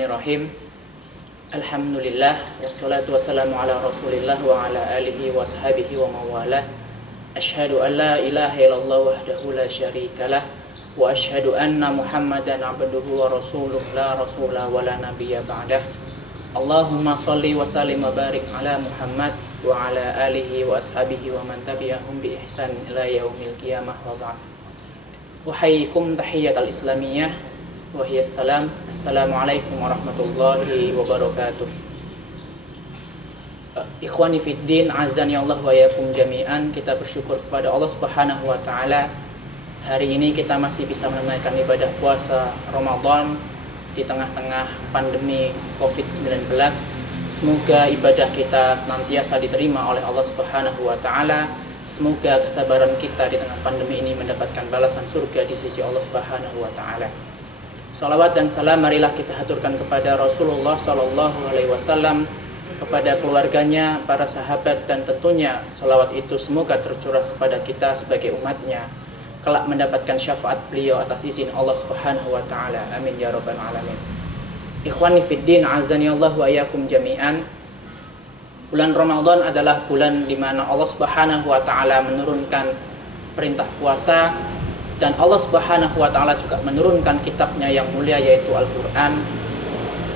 Bismillahirrahmanirrahim. Alhamdulillah wassalatu wassalamu ala Rasulillah wa ala alihi wa sahbihi wa mawalah. Asyhadu an la ilaha illallah wahdahu la syarikalah wa asyhadu anna Muhammadan abduhu wa rasuluh la rasula wa la nabiyya ba'dah. Allahumma shalli wa sallim wa barik ala Muhammad wa ala alihi wa ashabihi wa man tabi'ahum bi ihsan ila yaumil qiyamah wa ba'd. Uhayyikum tahiyatal islamiyah wa hiya salam. Assalamualaikum warahmatullahi wabarakatuh. Ikhwani fiddin, azani Allah wa yakum jami'an. Kita bersyukur kepada Allah Subhanahu wa taala. Hari ini kita masih bisa menunaikan ibadah puasa Ramadan di tengah-tengah pandemi Covid-19. Semoga ibadah kita senantiasa diterima oleh Allah Subhanahu wa taala. Semoga kesabaran kita di tengah pandemi ini mendapatkan balasan surga di sisi Allah Subhanahu wa taala. Salawat dan salam marilah kita haturkan kepada Rasulullah Sallallahu Alaihi Wasallam, kepada keluarganya, para sahabat, dan tentunya salawat itu semoga tercurah kepada kita sebagai umatnya, kelak mendapatkan syafaat beliau atas izin Allah Subhanahu wa taala. Amin ya rabbal alamin. Ikhwani fiddin, azani Allah wa iyyakum jami'an. Bulan Ramadan adalah bulan di mana Allah Subhanahu wa taala menurunkan perintah puasa, dan Allah Subhanahu wa taala juga menurunkan kitabnya yang mulia yaitu Al-Qur'an,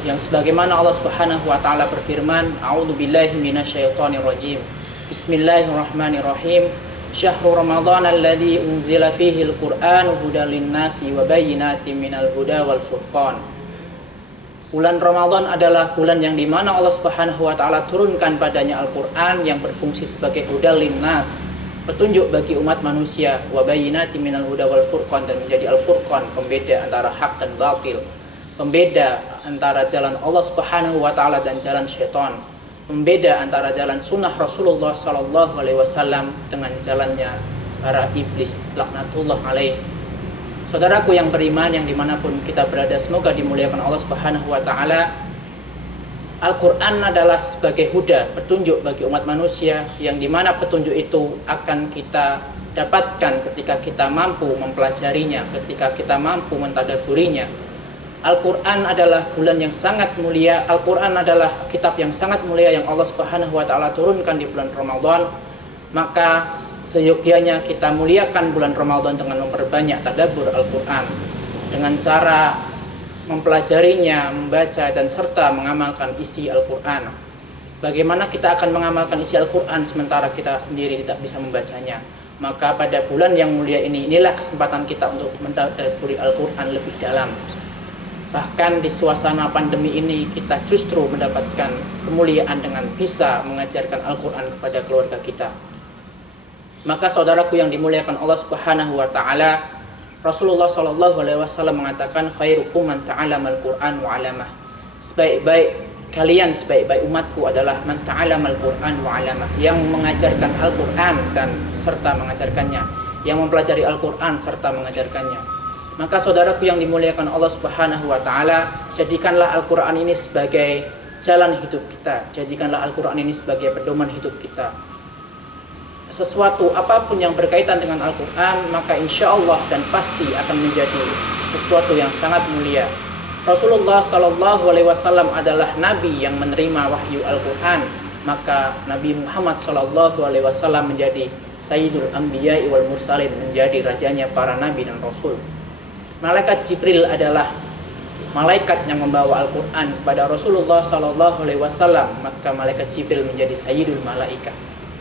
yang sebagaimana Allah Subhanahu wa taala berfirman, a'udzubillahi minasyaitonirrajim. Bismillahirrahmanirrahim. Syahrul Ramadan alladzi unzila fihi al-Qur'anu hudal lin-nasi wa bayyinatin minal huda wal furqan. Bulan Ramadan adalah bulan yang dimana Allah Subhanahu wa taala turunkan padanya Al-Qur'an yang berfungsi sebagai hudal lin-nas, petunjuk bagi umat manusia, wa bayyinatin minal huda wal furqan, dan menjadi al-furqan, pembeda antara hak dan batil, pembeda antara jalan Allah Subhanahu wa taala dan jalan syaitan, pembeda antara jalan sunnah Rasulullah sallallahu alaihi wasallam dengan jalannya para iblis laknatullah alaih. Saudaraku yang beriman yang dimanapun kita berada, semoga dimuliakan Allah Subhanahu wa taala. Al-Quran adalah sebagai huda, petunjuk bagi umat manusia, yang dimana petunjuk itu akan kita dapatkan ketika kita mampu mempelajarinya, ketika kita mampu mentadaburinya. Al-Quran adalah bulan yang sangat mulia. Al-Quran adalah kitab yang sangat mulia yang Allah Subhanahu wa taala turunkan di bulan Ramadan. Maka seyogianya kita muliakan bulan Ramadan dengan memperbanyak tadabbur Al-Quran, dengan cara mempelajarinya, membaca, dan serta mengamalkan isi Al-Quran. Bagaimana kita akan mengamalkan isi Al-Quran sementara kita sendiri tidak bisa membacanya? Maka pada bulan yang mulia ini, inilah kesempatan kita untuk mentadabburi Al-Quran lebih dalam. Bahkan di suasana pandemi ini, kita justru mendapatkan kemuliaan dengan bisa mengajarkan Al-Quran kepada keluarga kita. Maka saudaraku yang dimuliakan Allah Subhanahu wa taala, Rasulullah Shallallahu Alaihi Wasallam mengatakan, khairukum man ta'allamal Qur'an wa 'allamah. Sebaik-baik kalian, sebaik-baik umatku adalah man ta'allamal Qur'an wa 'allamah, yang mengajarkan Al-Qur'an dan serta mengajarkannya, yang mempelajari Al-Qur'an serta mengajarkannya. Maka saudaraku yang dimuliakan Allah Subhanahu wa taala, jadikanlah Al-Qur'an ini sebagai jalan hidup kita, jadikanlah Al-Qur'an ini sebagai pedoman hidup kita. Sesuatu apapun yang berkaitan dengan Al-Quran, maka insya Allah dan pasti akan menjadi sesuatu yang sangat mulia. Rasulullah Sallallahu Alaihi Wasallam adalah Nabi yang menerima wahyu Al-Quran, maka Nabi Muhammad Sallallahu Alaihi Wasallam menjadi Sayyidul Anbiya'i wal Mursalin, menjadi rajanya para Nabi dan Rasul. Malaikat Jibril adalah malaikat yang membawa Al-Quran kepada Rasulullah Sallallahu Alaihi Wasallam, maka malaikat Jibril menjadi Sayyidul Malaikat.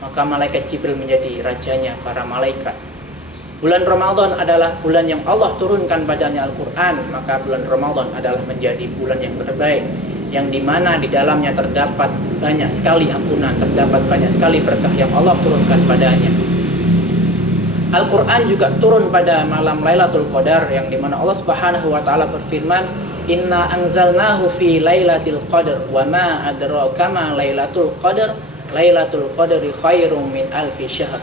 Maka malaikat Jibril menjadi rajanya para malaikat. Bulan Ramadan adalah bulan yang Allah turunkan padanya Al-Quran, maka bulan Ramadan adalah menjadi bulan yang terbaik, yang dimana di dalamnya terdapat banyak sekali ampunan, terdapat banyak sekali berkah yang Allah turunkan padanya. Al-Quran juga turun pada malam Lailatul Qadar, yang dimana Allah Subhanahu wa taala berfirman, inna anzalnahu fi lailatul qadar wa ma adraka ma lailatul qadar Lailatul Qadri khairum min alfi syahr.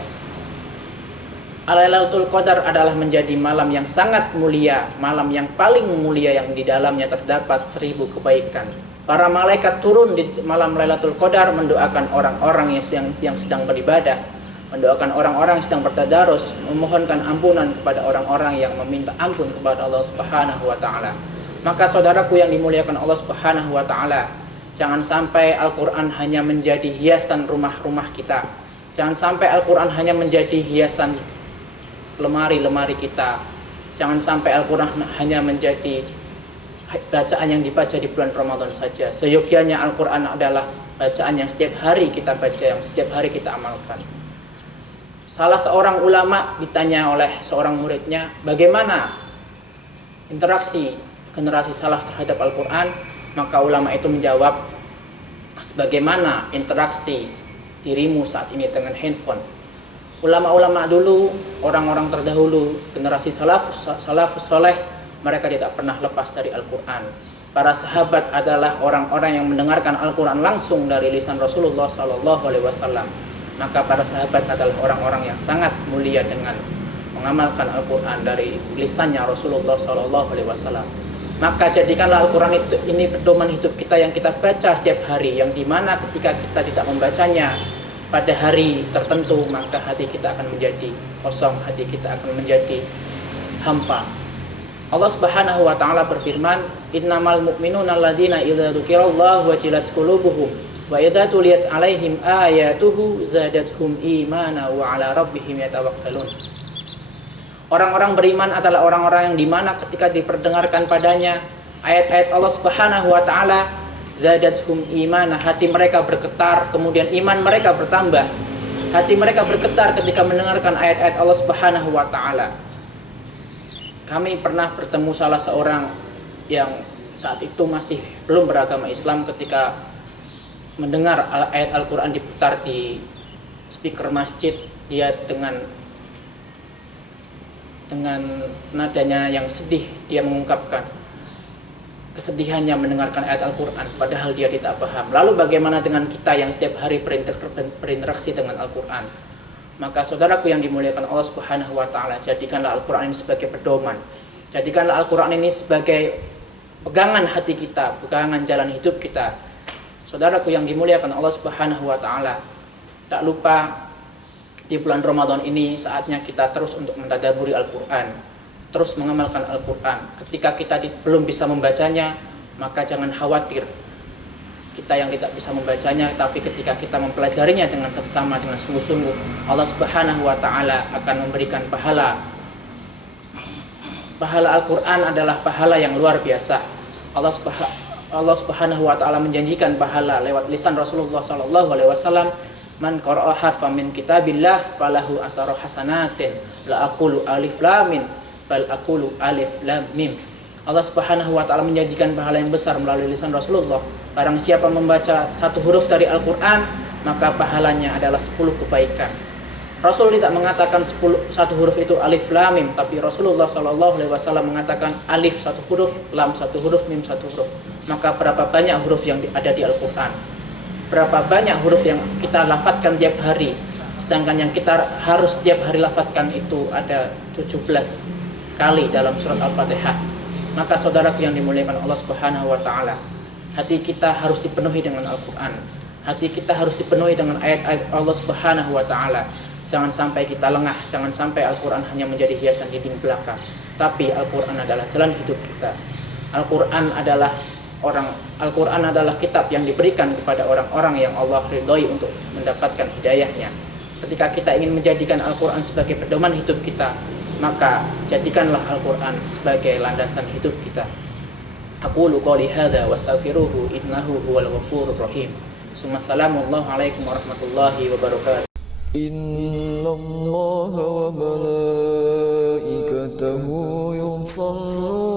Lailatul Qadar adalah menjadi malam yang sangat mulia, malam yang paling mulia yang di dalamnya terdapat 1000 kebaikan. Para malaikat turun di malam Lailatul Qadar mendoakan orang-orang yang sedang beribadah, mendoakan orang-orang yang sedang bertadarus, memohonkan ampunan kepada orang-orang yang meminta ampun kepada Allah Subhanahu wa taala. Maka saudaraku yang dimuliakan Allah Subhanahu wa taala, jangan sampai Al-Qur'an hanya menjadi hiasan rumah-rumah kita. Jangan sampai Al-Qur'an hanya menjadi hiasan lemari-lemari kita. Jangan sampai Al-Qur'an hanya menjadi bacaan yang dibaca di bulan Ramadan saja. Seyogianya Al-Qur'an adalah bacaan yang setiap hari kita baca, yang setiap hari kita amalkan. Salah seorang ulama ditanya oleh seorang muridnya, bagaimana interaksi generasi salaf terhadap Al-Qur'an? Maka ulama itu menjawab, sebagaimana interaksi dirimu saat ini dengan handphone. Ulama-ulama dulu, orang-orang terdahulu, generasi salafus soleh, mereka tidak pernah lepas dari Al-Qur'an. Para sahabat adalah orang-orang yang mendengarkan Al-Qur'an langsung dari lisan Rasulullah SAW. Maka para sahabat adalah orang-orang yang sangat mulia dengan mengamalkan Al-Qur'an dari lisannya Rasulullah SAW. Maka jadikanlah Al-Qur'an ini pedoman hidup kita yang kita baca setiap hari, yang dimana ketika kita tidak membacanya pada hari tertentu, maka hati kita akan menjadi kosong, hati kita akan menjadi hampa. Allah Subhanahu wa taala berfirman, "Innamal mu'minuna alladzina idza dzukirallahu wajilat qulubuhum wa idza tuliyat 'alaihim ayatuhu zadatuhum imana wa 'ala rabbihim yatawakkalun." Orang-orang beriman adalah orang-orang yang dimana ketika diperdengarkan padanya ayat-ayat Allah Subhanahu wa taala, zadatuhum imana, hati mereka bergetar, kemudian iman mereka bertambah. Hati mereka bergetar ketika mendengarkan ayat-ayat Allah Subhanahu wa taala. Kami pernah bertemu salah seorang yang saat itu masih belum beragama Islam, ketika mendengar ayat Al-Qur'an diputar di speaker masjid, dia dengan nadanya yang sedih, dia mengungkapkan kesedihannya mendengarkan ayat Al-Qur'an, padahal dia tidak paham. Lalu bagaimana dengan kita yang setiap hari berinteraksi dengan Al-Qur'an? Maka saudaraku yang dimuliakan Allah Subhanahu wa taala, jadikanlah Al-Qur'an ini sebagai pedoman. Jadikanlah Al-Qur'an ini sebagai pegangan hati kita, pegangan jalan hidup kita. Saudaraku yang dimuliakan Allah Subhanahu wa taala, tak lupa di bulan Ramadan ini saatnya kita terus untuk mentadabburi Al-Qur'an, terus mengamalkan Al-Qur'an. Ketika kita belum bisa membacanya, maka jangan khawatir kita yang tidak bisa membacanya, tapi ketika kita mempelajarinya dengan seksama, dengan sungguh-sungguh, Allah Subhanahu wa taala akan memberikan pahala. Pahala Al-Qur'an adalah pahala yang luar biasa. Allah Subhanahu wa taala menjanjikan pahala lewat lisan Rasulullah SAW. Man qara'a harfan min kitabillah falahu asaru hasanatin, la aqulu alif lam mim bal aqulu alif lam mim. Allah Subhanahu wa taala menjanjikan pahala yang besar melalui lisan Rasulullah. Barang siapa membaca satu huruf dari Al-Qur'an, maka pahalanya adalah 10 kebaikan. Rasul tidak mengatakan satu huruf itu alif lam mim, tapi Rasulullah SAW mengatakan alif satu huruf, lam satu huruf, mim satu huruf. Maka berapa banyak huruf yang ada di Al-Qur'an? Berapa banyak huruf yang kita lafadzkan tiap hari, sedangkan yang kita harus tiap hari lafadzkan itu ada 17 kali dalam surat Al-Fatihah. Maka saudaraku yang dimuliakan Allah Subhanahu wa taala, hati kita harus dipenuhi dengan Al-Qur'an. Hati kita harus dipenuhi dengan ayat-ayat Allah Subhanahu wa taala. Jangan sampai kita lengah, jangan sampai Al-Qur'an hanya menjadi hiasan dinding belaka, tapi Al-Qur'an adalah jalan hidup kita. Al-Qur'an adalah kitab yang diberikan kepada orang-orang yang Allah ridhoi untuk mendapatkan hidayahnya. Ketika kita ingin menjadikan Al-Qur'an sebagai pedoman hidup kita, maka jadikanlah Al-Qur'an sebagai landasan hidup kita. Aqulu qouli hadza wastaghfiruhu innahu huwal ghafurur rahim. Assalamualaikum warahmatullahi wabarakatuh. Innallaha wa malaikatahu yusalluna